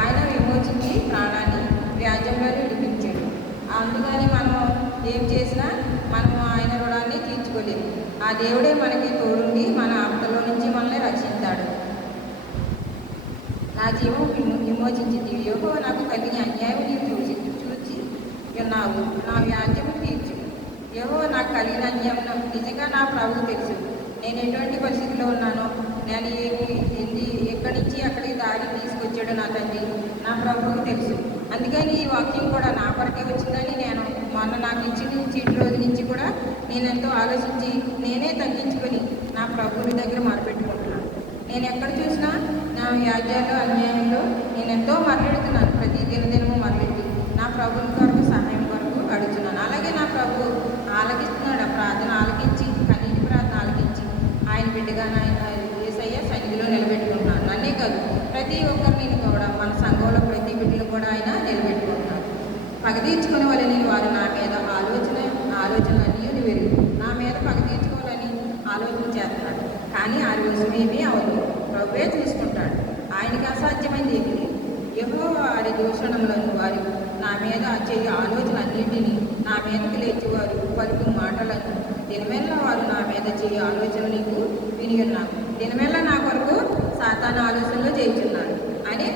ఆయన విమోచించి ప్రాణాన్ని వ్యాజ్యంలో విడిపించాడు. అందుకని మనం ఏం చేసినా మనము ఆయన రుణాన్ని తీర్చుకోలేదు. ఆ దేవుడే మనకి తోడుండి మన ఆపదలో నుంచి మనల్ని రక్షిస్తాడు. నా జీవం విమోచించింది. యెహోవా నాకు కలిగిన అన్యాయం నీవు చూసి ఉన్నావు. నా వ్యాజ్యము తీర్చు. యెహోవా నాకు కలిగిన అన్యాయం నిజంగా నా ప్రభువు తెలుసు. నేను ఎటువంటి పరిస్థితిలో ఉన్నానో, నేను ఎక్కడి నుంచి అక్కడికి దారి తీసుకొచ్చాడో నా తండ్రి నా ప్రభువుకు తెలుసు. అందుకని ఈ వాక్యం కూడా నా కొరకే వచ్చిందని నేను మొన్న నాకు ఇచ్చిన చీటి రోజు నుంచి కూడా నేను ఎంతో ఆలోచించి నేనే తగ్గించుకొని నా ప్రభువుని దగ్గర మొరపెట్టుకుంటున్నాను. నేను ఎక్కడ చూసినా నా వ్యాజ్యాలు అన్యాయంలో నేను ఎంతో మరలెడుతున్నాను. ప్రతి దినదినము మరలెట్టి నా ప్రభువుని కొరకు సహాయం కొరకు అడుగుతున్నాను. అలాగే నా ప్రభు ఆలకిస్తున్నాడు. ఆ ప్రార్థన ఆలకించి, కన్నీటి ప్రార్థన ఆలకించి ఆయన బిడ్డగా ఆయన యేసయ్య సన్నిధిలో నిలబెట్టుకుంటున్నాను. నన్నే కాదు, ప్రతి ఒక్కరిని కూడా మన సంఘంలో ప్రతి బిడ్డను కూడా ఆయన నిలబెట్టుకుంటున్నాను. పగ తీర్చుకునే వాళ్ళని వారు నా మీద ఆలోచనలన్నీ వెరుగు నా మీద పగ తీర్చుకోవాలని ఆలోచన చేస్తున్నాడు. కానీ ఆ రోజు ఏమీ అవదు. ప్రభువే చూసుకుంటాడు. ఆయనకి అసాధ్యమైంది ఏమి లేదు. యెహోవా వారి దూషణములను వారి నా మీద చేయ ఆలోచనలన్నింటినీ నా మీదకి లేచి వారు పలుకు మాటలను దినమెల్లా వారు నా మీద చేయ ఆలోచన నీకు విని ఉన్నాను. దినమెల్లా నా కొరకు సాతాను ఆలోచనలు చేయుచున్నాను అని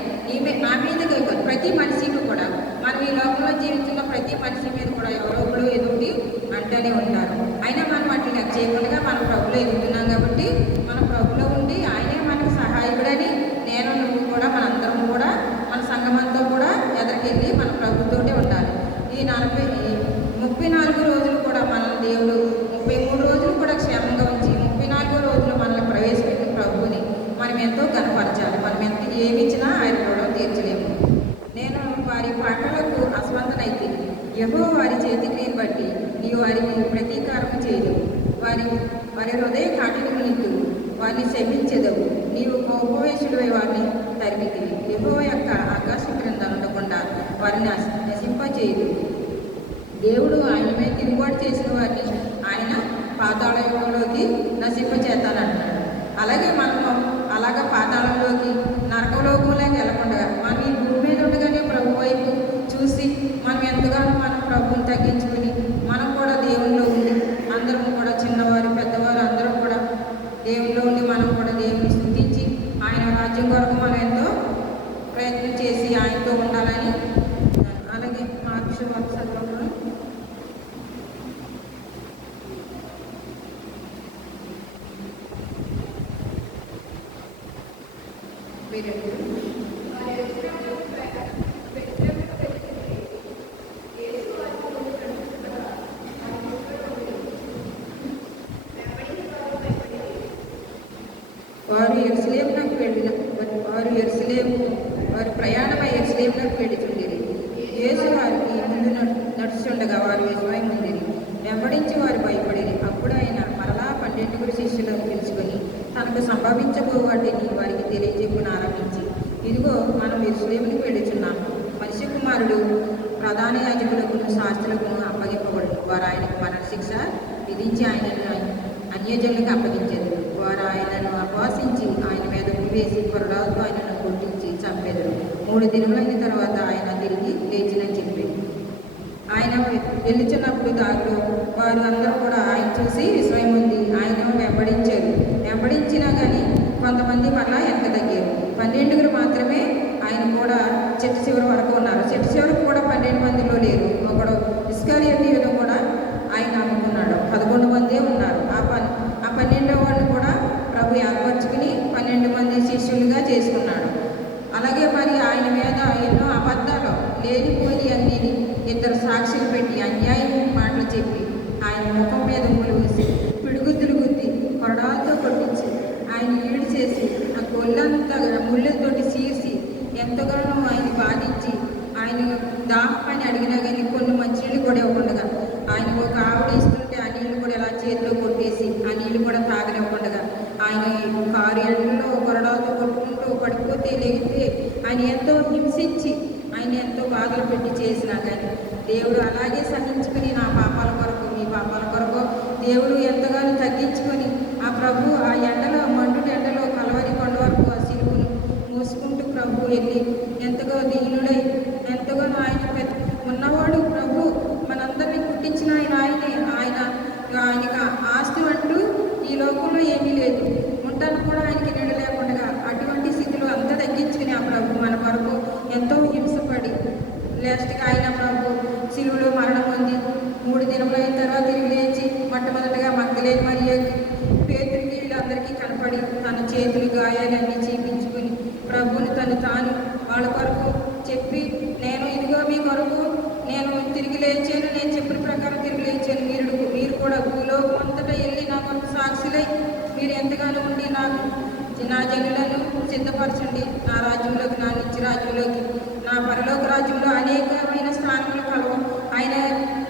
నా మీదకి ప్రతి మనిషికి కూడా మనం ఈ లోకంలో జీవించిన ప్రతి మనిషి మీద కూడా ఎవరో ఒకరు ఎదుటి అంటూనే ఉంటారు. అయినా మనం వాటిని లెక్క చేయకుండా మన ప్రభులో ఎదుగుతున్నాం కాబట్టి మన ప్రభులో ఉండి ఆయనే మనకు సహాయకుడని నేను నువ్వు కూడా మనందరం కూడా మన సంఘమంతా కూడా ఎదురుకెళ్ళి మన ప్రభుతోటే ఉండాలి. ఈ 34 రోజులు కూడా మన దేవుడు 33 రోజులు కూడా క్షేమంగా ఉంచి 34 రోజులు మనల్ని ప్రవేశపెట్టిన ప్రభువుని మనం ఎంతో కనపరచాలి. మనం ఎంత ఏమిచ్చినా ఆయన రుణం తీర్చలేము. నేను వారి పాటలకు అస్వంతనైతే యెహోవా వారి చేతి క్రియను బట్టి నీవు వారికి ప్రతీకారం చేయలేవు. వారి హృదయ కాఠిన్యము నిందు వారిని శపించెదవు. నీవు కోపవేశుడివై వారిని తరిమితివి. యెహోవా యొక్క ఆకాశ క్రింద ఉండకుండా వారిని నశింపచేయదు. దేవుడు ఆయన మీద తిరుగుబాటు చేసిన వారిని ఆయన పాతాళంలోకి నశింపచేస్తానంటున్నాడు. అలాగే మనము అలాగా పాతాళంలోకి నరకలోకంలోకి వెళ్ళకుండా మనం ఈ భూమి మీద ఉండగానే ప్రభు వైపు చూసి మనం ఎంతగానో మనం ప్రభువుని తగ్గించుకుని మనం కూడా దేవుల్లో ఉండి అందరం కూడా చిన్నవారు పెద్దవారు అందరం కూడా దేవుల్లో ఉండి మనం కూడా దేవుని స్తుతించి ఆయన రాజ్యం కొరకు మనం ఎంతో ప్రయత్నం చేసి ఆయనతో ఉండాలని. అలాగే మార్క్స్ వర్షంలో వారి ప్రయాణమై యెరూషలేమునకు వెళ్ళుచుండిరి. యేసు వారికి ముందు నడుచుండగా వారు విస్మయం పొందిరి. వెంబడించి వారు భయపడిరి. అప్పుడు ఆయన మరలా 12 శిష్యులను పిలుచుకొని తనకు సంభవించబో వాటిని వారికి తెలియజెప్పున ఆరంభించి, ఇదిగో మనం యెరూషలేమునకు వెళ్ళుచున్నాము. మనిషి కుమారుడు ప్రధాన యాజకులకు శాస్త్రులకు అప్పగింపబడును. వారు ఆయనకు మరణశిక్ష విధించి ఆయనను అన్యజనులకు అప్పగించారు. వారు ఆయనను అపవాసించి ఆయన మీద వేసి కొరడాలతో ఆయనను కొట్టించి చంపేదరు. 3 దినములైన తర్వాత ఆయన తిరిగి లేచినని చెప్పి ఆయన వెళ్ళుచున్నప్పుడు దారిలో వారు అందరూ కూడా ఆయన చూసి విస్మయం ఉంది. ఆయన వెంబడించినా కానీ కొంతమంది మళ్ళా వెనక తగ్గారు. 12 మాత్రమే ఆయన కూడా చెట్టు చివరి వరకు ఉన్నారు. చెట్టు చివరికి కూడా 12 మందిలో లేరు. ఒకడు ఇస్కరియోతు యూదా కూడా ఆయన నమ్ముకున్నాడు. 11 మందే ఉన్నారు. ఆ 12వ వాడిని కూడా ప్రభు ఏర్పరచుకుని 12 మంది శిష్యులుగా చేసుకున్నాడు. అలాగే మరి ఆయన మీద ఎన్నో అబద్ధాలు లేనిపోయి అన్ని 2 సాక్షులు పెట్టి అన్యాయం మాటలు చెప్పి ఆయన ముఖం మీద ఉమ్ములు వేసి పిడుగుద్దులు గుద్ది కొరడాలతో కొట్టించి ఆయన ఈడు చేసి ఆ కొల్లంతా ముళ్ళతోటి చీర్చి ఎంతగానో ఆయన బాధించి ఆయన దాహమని అడిగినా కానీ కొన్ని మంచినీళ్ళు కూడా ఇవ్వకుండా ఆయన ఒక ఆవిడ ఇస్తుంటే ఆ నీళ్ళు కూడా ఇలా చేతిలో కొట్టేసి ఆ నీళ్ళు కూడా తాగనివ్వకుండా ఆయన కారు ఎండలో కొరడాలతో కొట్టుకుంటూ పడిపోతే లేగితే ఆయన ఎంతో హింసించి ఆయన ఎంతో బాధలు పెట్టి చేసినా కానీ దేవుడు అలాగే సహించుకుని నా పాపాల కొరకు మీ పాపాల కొరకు దేవుడు ఎంతగానో తగ్గించుకొని ఆ ప్రభు ఆ ఎండలో మండు ఎండలో కలవరి కొండ వరకు ఆ సిలువును మోసుకుంటూ ప్రభు వెళ్ళి ఎంతగా దీనుడై ఎంతగానో ఉన్నవాడు ప్రభు మనందరినీ పుట్టించిన ఆయనకి ఆస్తి అంటూ ఈ లోకంలో ఏమీ లేదు, ఉంటాను కూడా ఆయనకి నీడ లేకుండా అటువంటి స్థితిలో అంతా తగ్గించుకుని ఆ ప్రభు మన కొరకు ఎంతో హింసపడి లాస్ట్గా ఆయన ప్రభు శిలువలో మరణం పొంది 3 దినములు అయిన తర్వాత తిరిగి లేచి మొట్టమొదటిగా మగ్దలేని మరియకి పేతురికి వీళ్ళందరికీ కనపడి తన చేతులు గాయాలన్నీ చూపించుకుని ప్రభువుని తాను వాళ్ళ కొరకు చెప్పి నేను ఇదిగో మీ కొరకు నేను తిరిగి లేచాను, నేను చెప్పిన ప్రకారం తిరిగి లేచాను, మీరు కూడా భూలోకం అంతటా వెళ్ళి నా కొరకు సాక్షులై మీరు ఎంతగానో ఉండి నా జనులను సిద్ధపరచండి, నా రాజ్యంలోకి, నా నిత్య రాజ్యంలోకి, నా పరలోక రాజ్యంలో అనేకమైన స్థానములు కలవు. ఆయన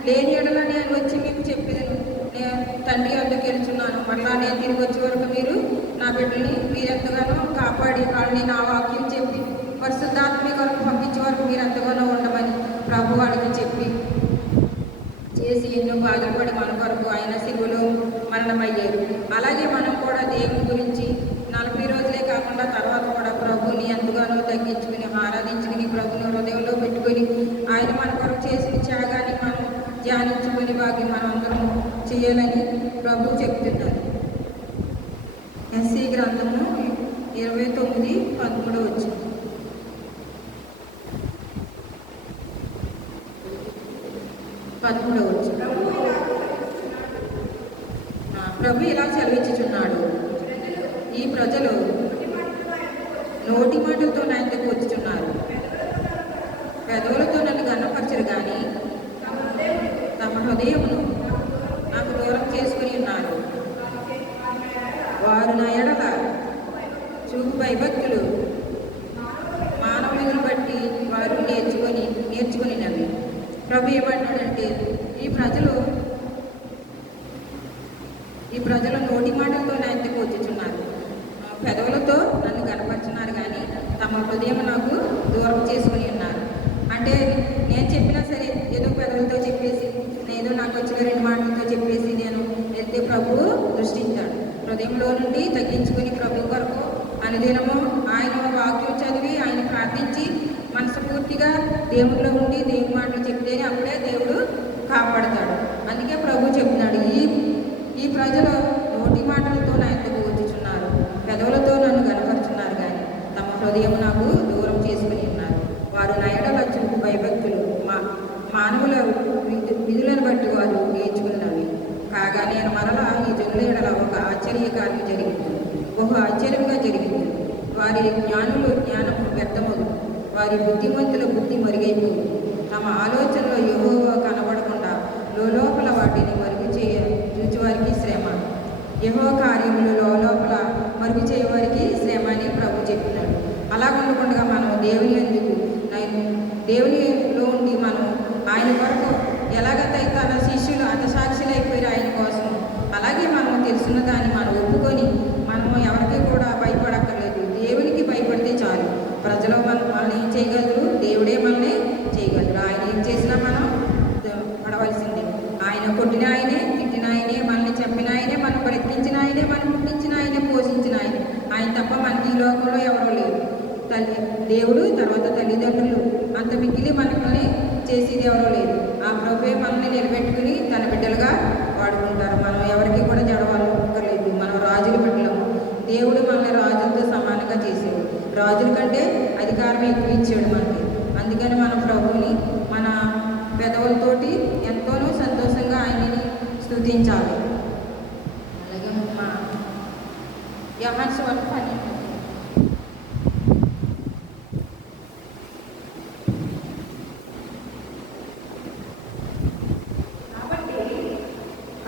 లేని ఎడల నేను వచ్చి మీకు చెప్పేది నేను తండ్రి వద్దకు వెళ్తున్నాను, మరలా నేను తిరిగి వచ్చే వరకు మీరు నా బిడ్డల్ని మీరు ఎంతగానో కాపాడి వాళ్ళని నా వాక్యం చెప్పి పరిశుద్ధాత్మ కొరకు పంపించే వరకు మీరు ఎంతగానో ఉండమని ప్రభు వాడికి చెప్పి చేసి ఎన్నో బాధలు పడి మన కొరకు ఆయన శిలువలో మరణమయ్యారు. అలాగే మనం కూడా దేవుని గురించి 40 రోజులే కాకుండా తర్వాత కూడా ప్రభుని ఎంతగానో తగ్గించుకుని ఆరాధించుకుని ప్రభుని హృదయంలో పెట్టుకొని ఆయన మన కొరకు చేసిన త్యాగాన్ని మనం ధ్యానించుకుని భాగ్యం మనం అందరం చేయాలని ప్రభు చెప్తున్నారు. ఎస్సీ గ్రంథము 29:13 వచ్చింది. ప్రభు ఇలా సెలవిచ్చుచున్నాడు, ఈ ప్రజలు నోటి మాటలతో నా ఇంటికి వచ్చుచున్నారు, పెదవులతో నన్ను గన్నపరచరు కానీ తమ హృదయమును నాకు దూరం చేసుకుని ఉన్నారు. వారు నా ఎడల చూపు భయభక్తులు మానవులను బట్టి వారు నేర్చుకునినవి. ప్రభు ఏమంటాడంటే ఈ ప్రజలు నోటి మాటలతో నా ఇంటికి వచ్చుచున్నారు, పెదవులతో నన్ను కనపరుచున్నారు కానీ తమ హృదయం నాకు దూరం చేసుకుని ఉన్నారు. అంటే నేను చెప్పినా సరే ఏదో పెదవులతో చెప్పేసి ఏదో నాకు వచ్చిన 2 మాటలతో చెప్పేసి నేను వెళ్తే ప్రభువు దృష్టించాడు. హృదయంలో నుండి తగ్గించుకుని ప్రభు కొరకు అనుదినము ఆయన వాక్యం చదివి ఆయన ప్రార్థించి మనస్ఫూర్తిగా దేవుల్లో ఉండి దేవుని మాటలు చెప్తేనే అప్పుడే దేవుడు కాపాడతాడు. అందుకే ప్రభు చెప్తున్నాడు, ఈ ప్రజలు నోటి మాటలతో నా ఎందుకు వచ్చుచున్నారు, పెదవులతో నన్ను గనపరుచున్నారు కానీ తమ హృదయం నాకు దూరం చేసుకుని ఉన్నారు. వారు నా ఎడల చూపు భయభక్తులు మానవుల విధులను బట్టి వారు నేర్చుకున్నవి. కాగా నేను మరలా ఈ జనుల ఎడల ఒక ఆశ్చర్యకార్యం జరిగింది, బహు ఆశ్చర్యంగా జరిగింది. వారి జ్ఞానులు జ్ఞానము వ్యర్థమగు, వారి బుద్ధిమంతుల బుద్ధి మరుగైపోవు. తమ ఆలోచనలో యెహోవా కనబడకుండా లోపల వాటిని మరుగు చూచేవారికి శ్రమ. యెహోవా కార్యములు లోపల మరుగు చేయవారికి శ్రమ అని ప్రభు చెప్పినాడు. అలా ఉండకుండా మనం దేవునిలో ఉండి మనం ఆయన కొరకు ఎలాగైతే తన శిష్యులు హతసాక్షులు అయిపోయారు ఆయన కోసం, అలాగే మనం తెలుసున్న దాన్ని మనం ఒప్పుకొని మనము ఎవరికి కూడా భయపడక్కర్లేదు, దేవునికి భయపడితే చాలు. ప్రజలు మనల్ని ఏం చేయగలరు, దేవుడే మనల్ని చేయగలరు. ఆయన ఏం చేసినా మనం పడవలసిందే. ఆయన కొట్టిన ఆయనే, తిట్టిన ఆయనే, మనల్ని చంపిన ఆయనే, మనం బ్రతికించిన ఆయనే, మనం పుట్టించిన ఆయనే, పోషించిన ఆయన తప్ప మనకి ఈ లోకంలో ఎవరూ లేరు. దేవుడు తర్వాత తల్లిదండ్రులు అంత మిగిలి మనల్ని చేసేది ఎవరో లేదు. ఆ ప్రభువే మనల్ని నిలబెట్టుకుని తన బిడ్డలుగా వాడుకుంటారు. మనం ఎవరికి కూడా జడవక్కర్లేదు. మనం రాజుల బిడ్డలము. దేవుడు మనల్ని రాజులతో సమానంగా చేసాడు. రాజుల కంటే అధికారం ఎక్కువ ఇచ్చాడు మనకి. అందుకని మన ప్రభువుని మన పెదవులతోటి ఎంతోనో సంతోషంగా ఆయనని స్తుతించాలి. అలాగే మా యోహాను సువార్త 12.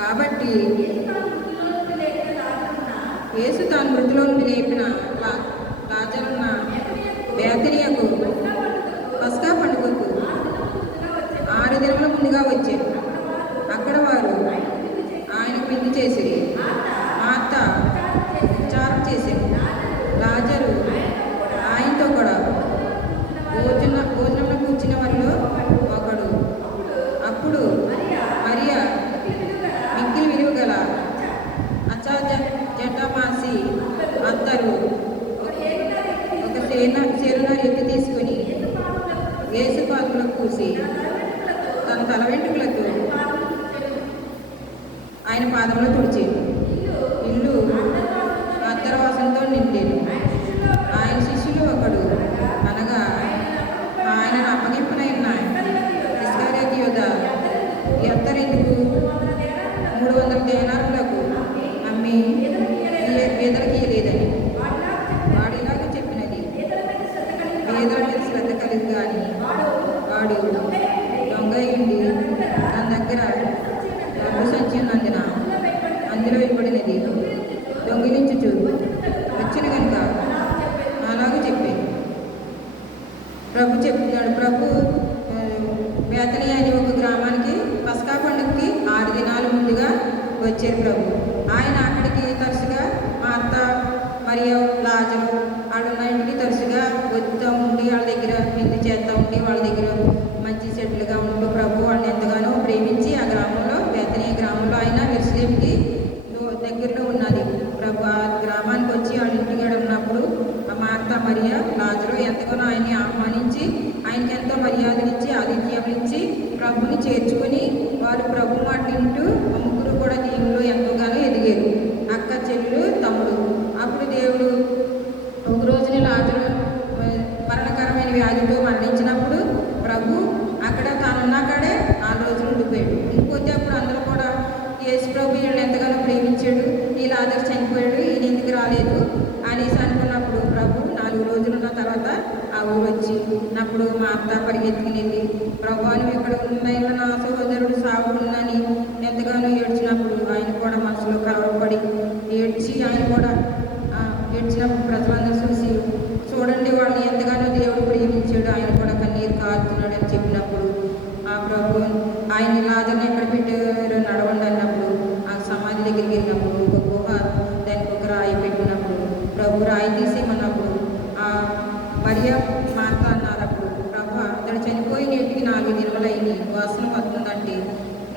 కాబట్టి యేసు తాను మృతిలో నుండి లేపిన లాజరున్న బేతనియకు పస్కా పండుగకు 6 దినముల ముందుగా వచ్చారు. అక్కడ వారు ఆయనకు విందు చేసిరి. మార్త విచారం చేసేది, లాజరు ఆయనతో కూడా భోజనంలో కూర్చున్న వారిలో ఒకడు. అప్పుడు మరియా మిక్కిలి విలువ గల జటామాసి అత్తరు ఒక సేరున ఎత్తి తీసి యేసు పాదములకు పూసి తన తల వెంట్రుకలతో ఆయన పాదములు తుడిచేది. ఇల్లు అత్తరవాసంతో నిండేది. ఆయన శిష్యులు ఒకడు అనగా ఆయనను అప్పగింపనైన ఇస్కరియోతు యూదా ఈ అత్తరెందుకు 300 దేనారులకు అమ్మి పేదలకి ఇయ్యలేదని వాడు ఇలాగ చెప్పినది. పేదల మీద శ్రద్ధ కలిగి కానీ వాడు దొంగ అయ్యింది. తన దగ్గర డబ్బు సంచి ఉన్నందున అందులో ఇవ్వబడినది దొంగిలించుచు వచ్చిన కనుక అలాగే చెప్పాను. ప్రభు చెప్తున్నాడు. ప్రభు బేతనియ అనే ఒక గ్రామానికి పస్కా పండుగకి 6 దినాలు ముందుగా వచ్చారు ప్రభు. ఆయన అక్కడికి తరచుగా మార్త మరియు లాజరు వాళ్ళ ఇంటికి తరచుగా వస్తూ ఉండి వాళ్ళ దగ్గర విందు చేస్తూ ఉండి వాళ్ళ దగ్గర మంచి చెట్లుగా ఉంటూ ప్రభు వాళ్ళని ఎంతగానో ప్రేమించి ఆ గ్రామంలో బేతనియ గ్రామంలో ఆయన యెరూషలేముకి దగ్గరలో ఉన్నది. ప్రభు ఆ గ్రామానికి వచ్చి వాళ్ళ ఇంటికి ఉన్నప్పుడు ఆ మార్త మరియ లాజరు ఎంతగానో ఆయన్ని ఆహ్వానించి ఆయనకి ఎంతో మర్యాదనిచ్చి ఆతిథ్యం ఇచ్చి ప్రభుని చేర్చుకొని వారు ప్రభు మాట వింటూ ముగ్గురు కూడా దేవుళ్ళు ఎంతోగానో ఎదిగారు. అక్క చెల్లెలు తమ్ముడు. అప్పుడు దేవుడు ఒక రోజున లాజరు మరణకరమైన వ్యాధితో మరణించినప్పుడు ప్రభు అక్కడ తానున్నక్కడే 4 రోజులు ఉండిపోయాడు. ఇంకొద్ది అప్పుడు అందరూ కూడా యేసు ప్రభు వీళ్ళని ఎంతగానో ప్రేమించాడు, ఈ లాజరు చనిపోయాడు, ఈయన ఎందుకు రాలేదు అనేసి అనుకున్నప్పుడు ప్రభు 4 రోజులు ఉన్న తర్వాత ఆ ఊరు వచ్చి అప్పుడు మా అత్త పరిగెత్తుకుని వెళ్ళి ప్రభు నువ్వు ఇక్కడ ఉన్న నా సహోదరుడు సాగుతుందని ఎంతగానో ఏడ్చినప్పుడు ఆయన కూడా మనసులో కలవరపడి ఏడ్చి ఆయన కూడా ఏడ్చినప్పుడు ప్రజలందరూ చూసి చూడండి వాళ్ళని ఎంతగానో దేవుడు ప్రేమించాడు, ఆయన కూడా కన్నీరు కారుతున్నాడు అని చెప్పినప్పుడు ఆ ప్రభు ఆయన లాజర్ని ఎక్కడ పెట్టారో నడవండి అన్నప్పుడు ఆ సమాధి దగ్గరికి వెళ్ళినప్పుడు ఒక గుహ దానికి ఒక రాయి పెట్టినప్పుడు ప్రభు రాయి తీసేయమన్నప్పుడు ఆ మరియ మార్త అన్నారు. అప్పుడు ప్రభు అతడు చనిపోయిన ఇంటికి 4 దినములైంది, వాసన వస్తుందంటే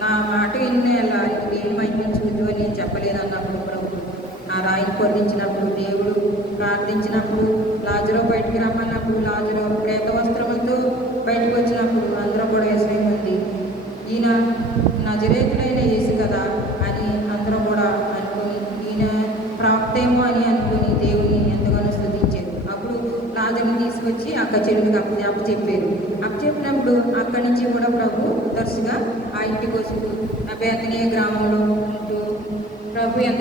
నా మాట విన్నే వెళ్ళాలి, దేని మహిమించుకుంటూ అని నేను చెప్పలేదన్నప్పుడు ప్రభు ఆ రాయిని పొందించినప్పుడు దేవుడు ప్రార్థించినప్పుడు లాజరు బయటికి రమ్మన్నప్పుడు లాజరు ప్రేత వస్త్రములతో బయటకు వచ్చినప్పుడు అందరూ కూడా యెరూషలేము ఉంది. ఈయన నజరేతుడైన యేసు కదా అని అందరూ కూడా అనుకుని ఈయన ప్రాప్తేమో అని అనుకుని దేవుని ఎంతగానో స్తుతించారు. అప్పుడు లాజరుని తీసుకొచ్చి అక్క చెడులకు అప్పచెప్పారు. అప్పచెప్పినప్పుడు అక్కడి నుంచి కూడా ప్రభు తరచుగా ఆ ఇంటికి వస్తూ ఆ బేతనియ గ్రామంలో ఉంటూ ప్రభు ఎంత